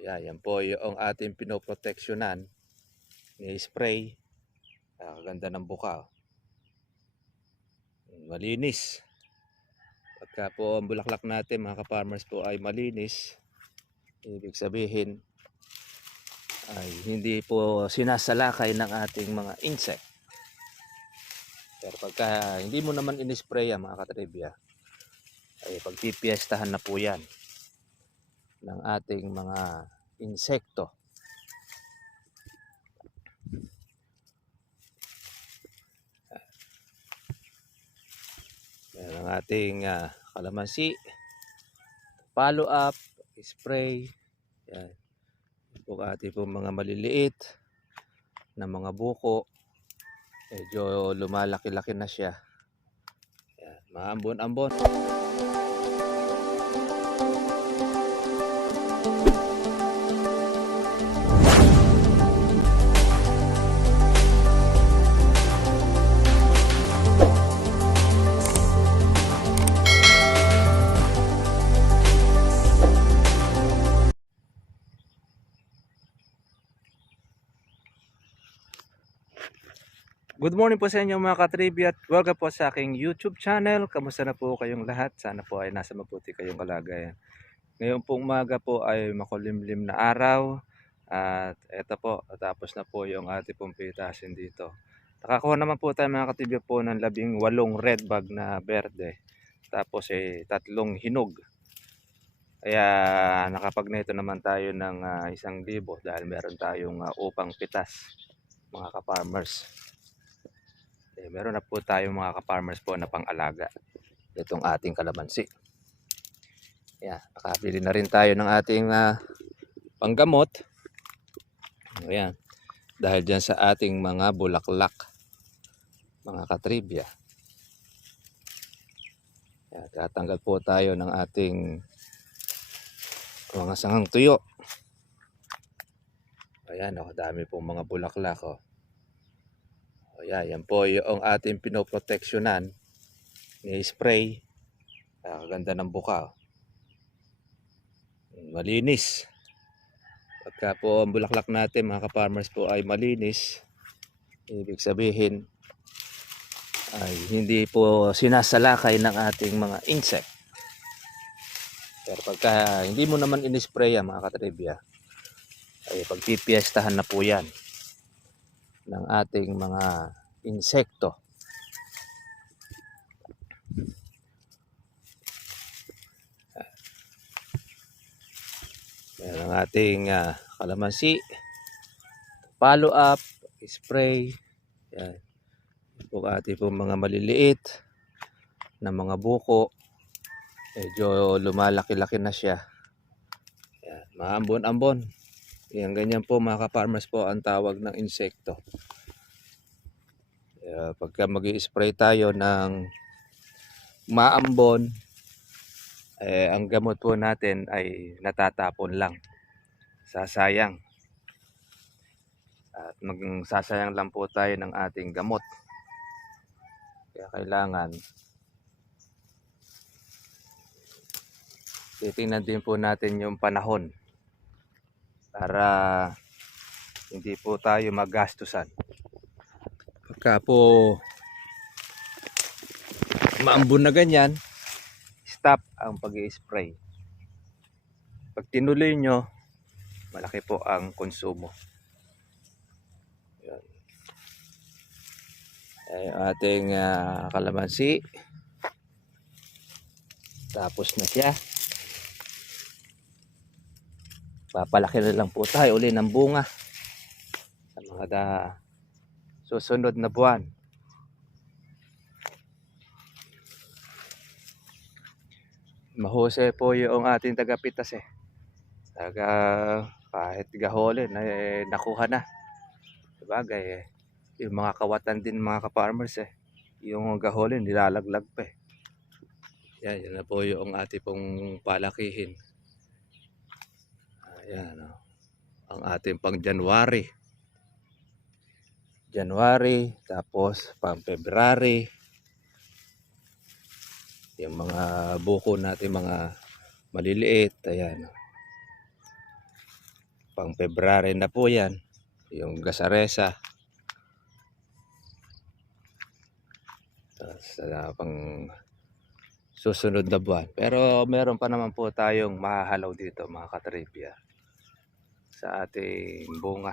Ayan, yan po yung ating pinoproteksyonan ni spray. Ganda ng buka. Malinis. Pagka po ang bulaklak natin mga ka-farmers po ay malinis, ibig sabihin ay hindi po sinasalakay ng ating mga insect. Pero pagka hindi mo naman in-spray yan mga katribya, ay pagpipiestahan na po yan ng ating mga insekto. Yan ang ating kalamansi, follow up, spray. Yan po ating po mga maliliit na mga buko, medyo lumalaki-laki na siya. Yan, maambon-ambon. Good morning po sa inyo mga katribya at welcome po sa aking YouTube channel. Kamusta na po kayong lahat? Sana po ay nasa mabuti kayong kalagayan. Ngayon pong umaga po ay makulimlim na araw. At eto po, tapos na po yung ating pong pitasin dito. Nakakuha naman po tayo mga katribya po ng 18 red bag na berde. Tapos 3 hinog. Kaya nakapagneto naman tayo ng 1,000 dahil meron tayong upang pitas mga ka-farmers. Meron na po tayong mga ka-farmers po na pang-alaga itong ating kalamansi. Ayan, nakabili na rin tayo ng ating panggamot. Ayan, dahil dyan sa ating mga bulaklak, mga katribya. Ayan, tatanggal po tayo ng ating mga sangang tuyo. Ayan, dami pong mga bulaklak. Ayan, yan po yung ating pinoproteksyonan ni spray. Ganda ng buka. Malinis. Pagka po ang bulaklak natin mga ka-farmers po ay malinis, ibig sabihin ay hindi po sinasalakay ng ating mga insect. Pero pagka hindi mo naman in-spray yan mga katribya, ay pagpipiestahan na po yan ng ating mga insekto. Yan ang ating kalamansi, follow up, spray. Yan po ating po mga maliliit na mga buko, medyo lumalaki-laki na siya. Yan, maambon-ambon. Yan, ganyan po mga ka-farmers po ang tawag ng insekto. Pagka mag-i-spray tayo ng maambon, ang gamot po natin ay natatapon lang. Sasayang. At magsasayang lang po tayo ng ating gamot. Kaya kailangan titingnan din po natin yung panahon para hindi po tayo magastusan. Pagka po maambon na ganyan, stop ang pag-i-spray. Pag tinuloy nyo, malaki po ang konsumo. Yan. Yung ating kalamansi, tapos na siya. Papalaki na lang po tayo uli ng bunga sa mga susunod na buwan. Mahusay po yung ating tagapitas kahit gaholin ay nakuha na. Sabagay yung mga kawatan din mga ka-farmers yung gaholin nilalaglag pa yan na po yung ating pong palakihin. Ayan ang ating pang January, tapos pang February, yung mga buko natin mga maliliit. Ayan, pang February na po yan, yung gasaresa. Tapos pang susunod na buwan. Pero meron pa naman po tayong mahahalaw dito mga katribya sa ating bunga.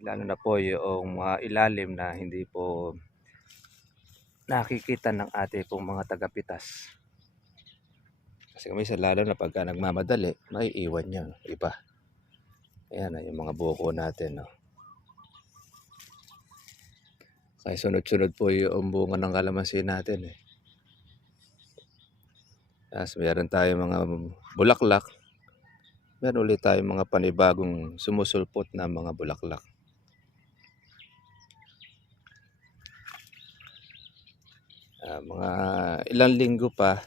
Lalo na po yung mga ilalim na hindi po nakikita ng ating pong mga tagapitas. Kasi kami lalo na pagka nagmamadali, may iwan yan iba. Ayan yung mga buko natin. No? Kaya sunod-sunod po yung bunga ng kalamansi natin. Tapos meron tayong mga bulaklak. Meron ulit tayong mga panibagong sumusulpot na mga bulaklak. Mga ilang linggo pa,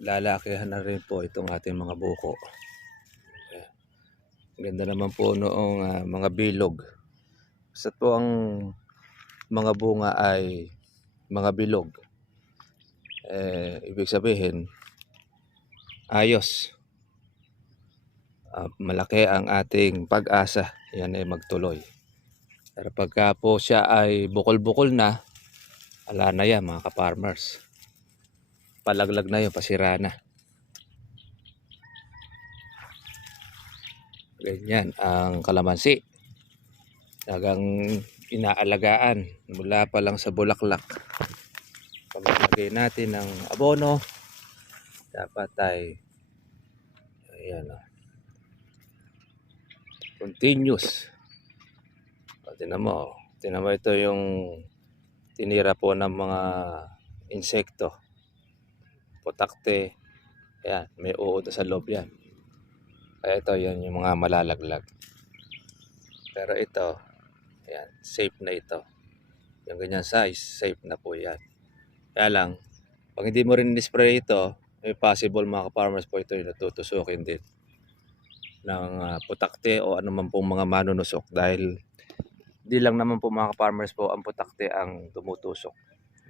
lalakihan na rin po itong ating mga buko. Ganda naman po noong mga bilog. Basta po ang mga bunga ay mga bilog. Ibig sabihin, ayos. Malaki ang ating pag-asa. Yan ay magtuloy. Pero pagka po siya ay bukol-bukol na, ala na yan mga ka-farmers. Palaglag na yun, pasira na. Ganyan ang kalamansi. Talagang inaalagaan mula pa lang sa bulaklak. Paglalagay natin ng abono, dapat ay ayan, continuous. Tingnan mo ito yung tinira po ng mga insekto, putakte. Ayan, may uod sa loob yan. Kaya ito yan yung mga malalaglag. Pero ito, ayan, safe na ito. Yung ganyan size, safe na po yan. Kaya lang, pag hindi mo rin spray ito, may possible mga farmers po ito yung natutusukin din ng putakte o anuman pong mga manunusok. Dahil di lang naman po mga farmers po ang putakte ang tumutusok.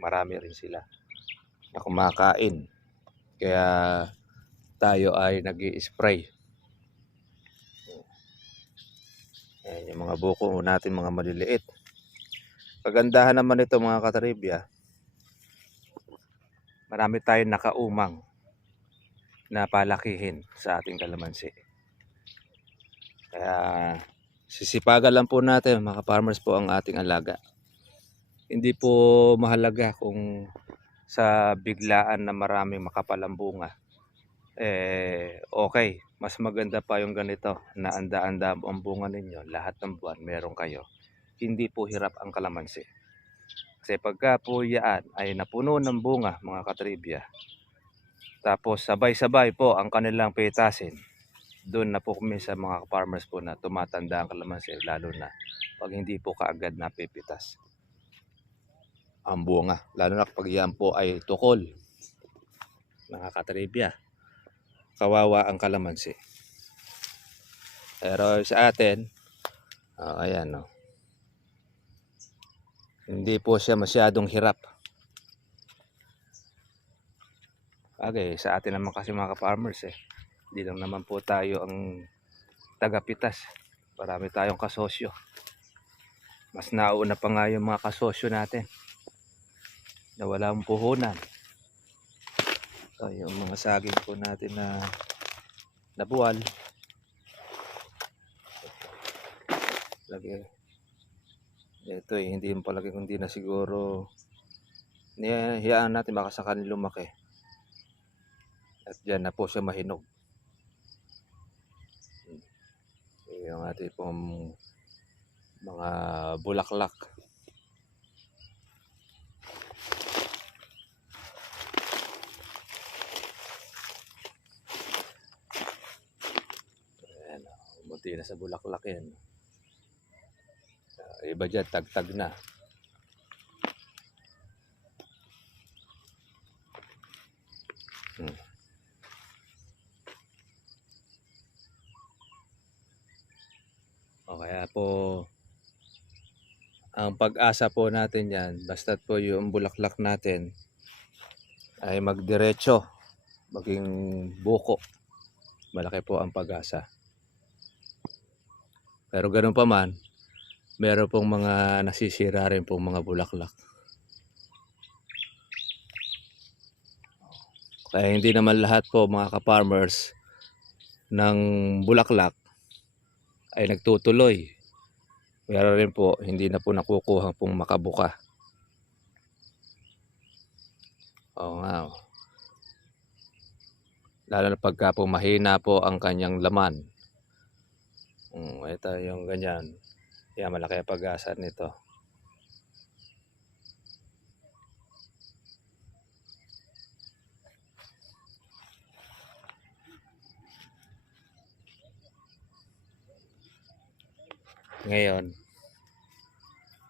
Marami rin sila na kumakain. Kaya tayo ay nag-i-spray. Ayan yung mga buko natin, mga maliliit. Kagandahan naman ito mga katribya, marami tayong nakaumang na palakihin sa ating kalamansi. Kaya sisipagan lang po natin mga farmers po ang ating alaga. Hindi po mahalaga kung sa biglaan na maraming makapalang bunga. Okay, mas maganda pa yung ganito na anda-anda ang bunga ninyo, lahat ng buwan meron kayo. Hindi po hirap ang kalamansi. Kasi pagka po yan ay napuno ng bunga mga katribya, tapos sabay-sabay po ang kanilang pitasin, doon na po kami sa mga farmers po na tumatanda ang kalamansi, lalo na pag hindi po kaagad napipitas ang bunga. Lalo na pag yan po ay tukol, mga katribya, kawawa ang kalamansi. Pero sa atin, ayan no, hindi po siya masyadong hirap. Okay, sa atin naman kasi mga farmers hindi lang naman po tayo ang tagapitas. Marami tayong kasosyo. Mas nauna pa nga yung mga kasosyo natin na walang puhunan. So, yung mga saging po natin na nabuwal. Lagi. Ito hindi yung palagi kundi na siguro hiyaan natin baka sakali lumaki. At dyan na po siya mahinog. Yung ating pong mga bulaklak. Ayan, umuti na sa bulaklak yan. Iba dyan, tagtag na. O kaya po ang pag-asa po natin yan, basta't po yung bulaklak natin ay magdiretso, maging buko, malaki po ang pag-asa. Pero ganun pa man, meron pong mga nasisira rin pong mga bulaklak. Kaya hindi naman lahat po mga ka-farmers ng bulaklak ay nagtutuloy. Meron rin po hindi na po nakukuha pong makabuka. Oo nga. Lalo na pagka po mahina po ang kanyang laman. Ito yung ganyan. Kaya malaki ang pag-asa nito. Ngayon,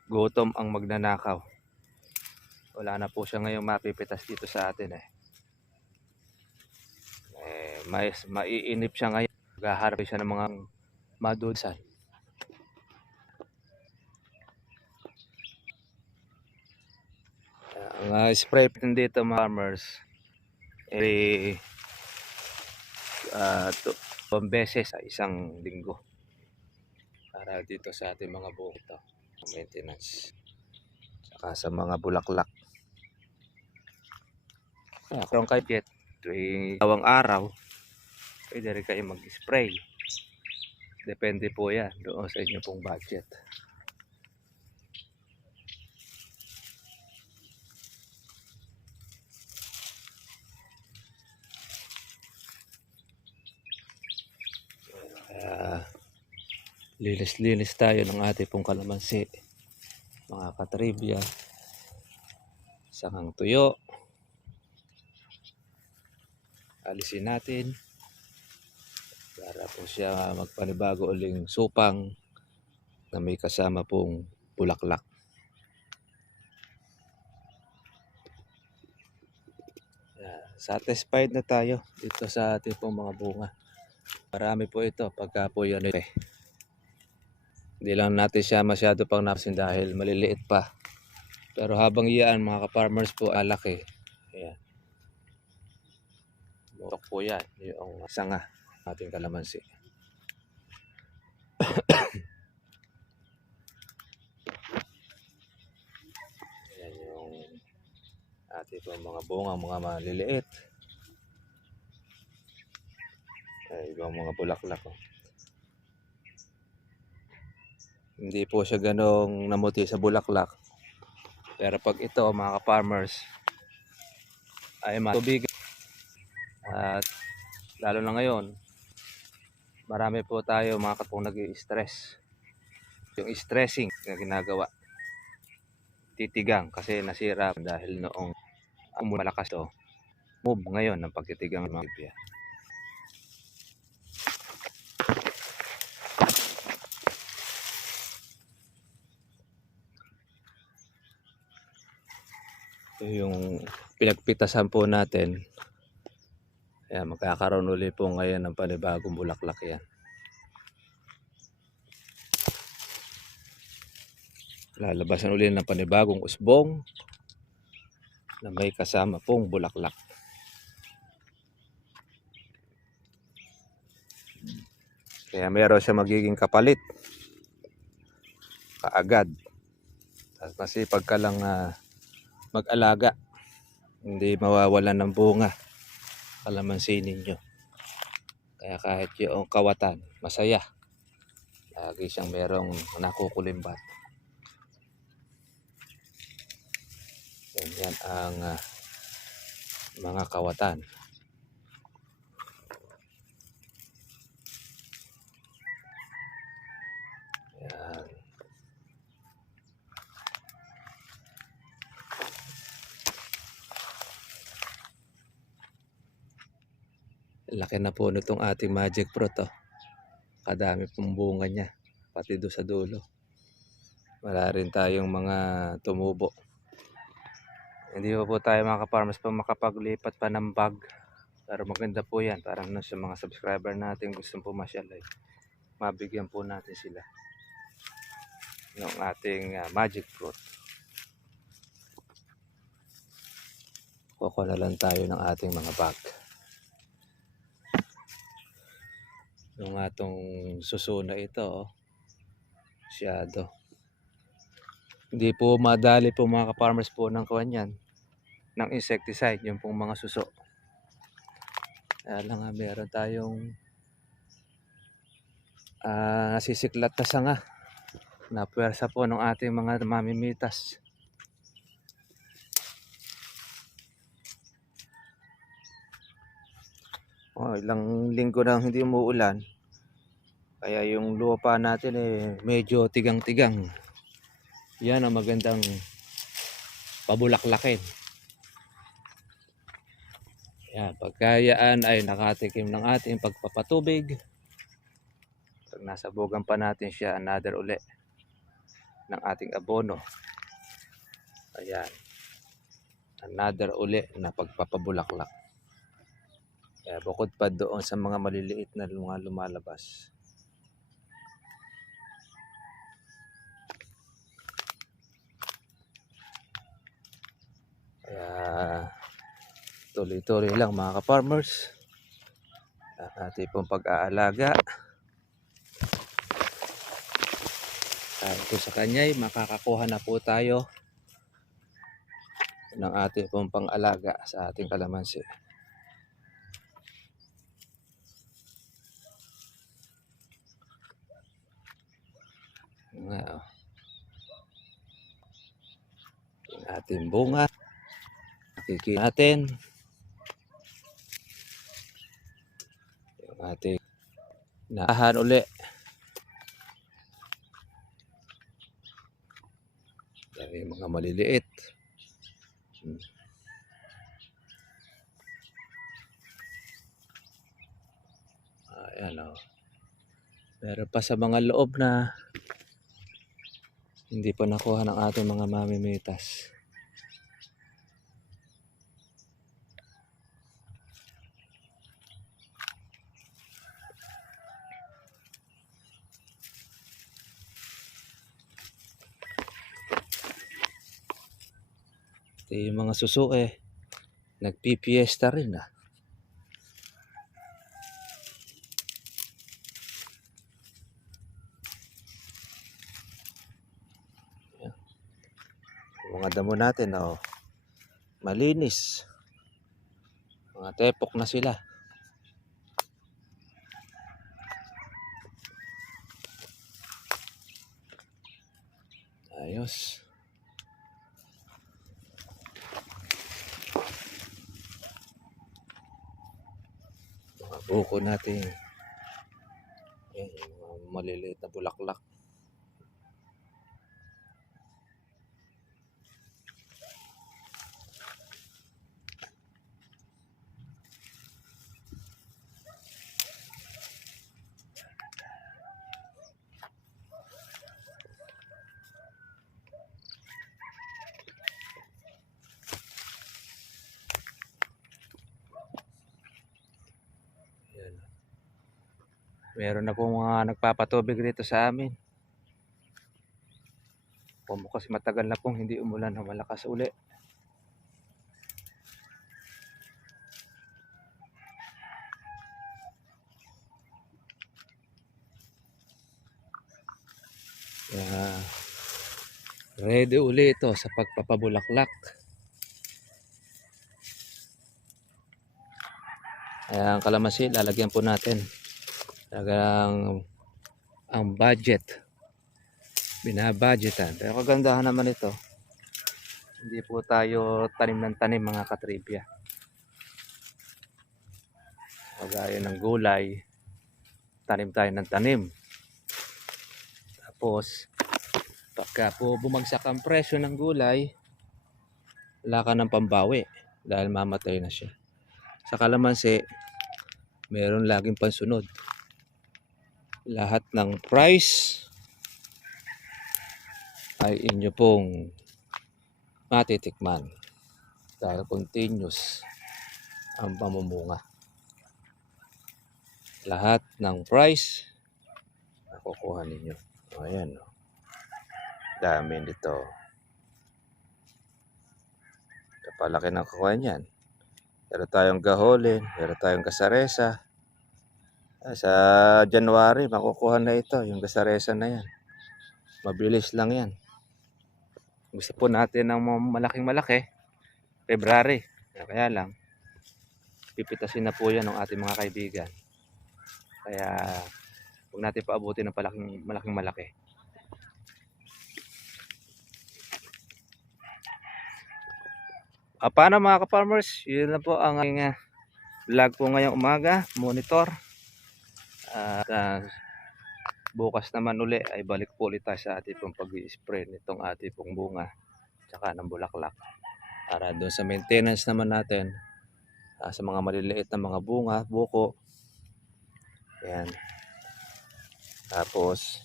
gutom ang magnanakaw. Wala na po siya ngayong mapipitas dito sa atin maiinip siya ngayon. Maghaharap siya ng mga madudsan. Ang spray natin dito mga farmers every 2 beses sa isang linggo para dito sa ating mga buko ito, maintenance saka sa mga bulaklak. Kung kayo tuwing awang araw pwede rin kayo mag-spray, depende po yan doon sa inyo pong budget. Linis tayo ng ating pong kalamansi mga katribya, sakang tuyo alisin natin para po siya magpanibago uling supang na may kasama pong bulaklak. Satisfied na tayo dito sa ating pong mga bunga. Marami po ito pagka po yan hindi lang natin siya masyado pang napasin dahil maliliit pa. Pero habang iyan mga ka-farmers po alaki. Ayan. Murok po yan. Yung sanga ating kalamansi. Ayan yung ating po mga bunga, mga maliliit. Ay, ibang mga bulaklak. Hindi po siya ganong namuti sa bulaklak. Pero pag ito mga ka-farmers ay matubig at lalo na ngayon marami po tayo mga kapong nag-i-stress. Yung stressing na ginagawa titigang kasi nasira dahil noong malakas to move ngayon ng pagtitigang mga bibya. Ito yung pinagpitasan po natin. Ayan, magkakaroon ulit po ngayon ng panibagong bulaklak yan. Lalabasan ulit ng panibagong usbong na may kasama pong bulaklak. Kaya meron siya magiging kapalit kaagad. At masipag ka lang mag-alaga, hindi mawawalan ng bunga kalamansi ninyo. Kaya kahit yung kawatan masaya, lagi siyang merong nakukulimbat. Yan ang mga kawatan. Yan. Laki na po nitong ating magic fruit. Kadami pong bunga niya. Pati doon sa dulo. Wala rin tayong mga tumubo. Hindi po tayo mga ka-farmers pa makapaglipat pa ng bag. Pero maganda po yan. Parang sa mga subscriber natin gustong pumasyal ay mabigyan po natin sila ng ating magic fruit. Kukuha na lang tayo ng ating mga bag. Yung atong suso na ito Masyado. Hindi po madali po mga ka-farmers po ng kuwan yan, ng insecticide, yung pong mga suso. Kaya lang nga meron tayong nasisiklat na sanga na puwersa po ng ating mga mamimitas. Ilang linggo nang hindi umuulan. Kaya yung lupa natin medyo tigang-tigang. Yan ang magandang pabulaklakin. Yan, pagkayaan ay nakatikim ng ating pagpapatubig. Pag nasabugan pa natin siya, another uli ng ating abono. Ayan, another uli na pagpapabulaklak. Kaya bukod pa doon sa mga maliliit na mga lumalabas. Kaya tuloy-tuloy lang mga ka-farmers ang ating pong pag-aalaga. Kahit po sa kanya'y makakakuha na po tayo ng ating pong pang-alaga sa ating kalamansi. Yung ating bunga, nakikita natin yung ating naahan uli. Yung mga maliliit. Ayan o. Meron pa sa mga loob na hindi pa nakuha ng ating mga mamimitas. Yung mga suso nagpipiesta rin . Yung mga damo natin malinis. Mga tepok na sila. Ayos. Mga buko natin. Ayan, yung mga maliliit na bulaklak. Meron na pong mga nagpapatubig dito sa amin. Kasi matagal na pong hindi umulan ng malakas uli. Ready uli ito sa pagpapabulaklak. Ang kalamansi lalagyan po natin. Talagang ang budget binabudgetan. Pero kagandahan naman ito, hindi po tayo tanim ng tanim mga katribya. Kagaya ng gulay, tanim tayo ng tanim. Tapos pagka po bumagsak ang presyo ng gulay, wala ka ng pambawi dahil mamatay na siya. Sa kalamansi, meron laging pansunod. Lahat ng price ay inyo pong matitikman dahil continuous ang pamumunga. Lahat ng price nakukuha ninyo. Ayan o. Dami nito. Kapalaki ng kukuha niyan. Meron tayong gaholin, meron tayong kasaresa. Sa January makukuha na ito, yung kasaresa na yan. Mabilis lang yan. Gusto po natin ng mga malaking malaki, February. Kaya lang, pipitasin na po yan ng ating mga kaibigan. Kaya huwag natin paabutin ng malaking malaki. Paano mga ka-farmers? Yun na po ang aking vlog po ngayong umaga. Monitor. At bukas naman uli ay balik po ulit tayo sa ating pong pag-i-spray nitong ating pong bunga tsaka ng bulaklak. Para doon sa maintenance naman natin sa mga maliliit na mga bunga, buko. Ayan. Tapos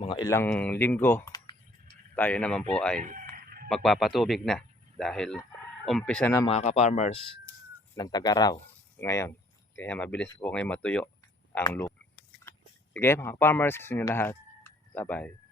mga ilang linggo tayo naman po ay magpapatubig na dahil umpisa na mga ka-farmers ng tag-araw ngayon. Kaya mabilis po ngayon matuyo ang lupa. Sige mga ka-farmers, sa inyo lahat. Bye-bye.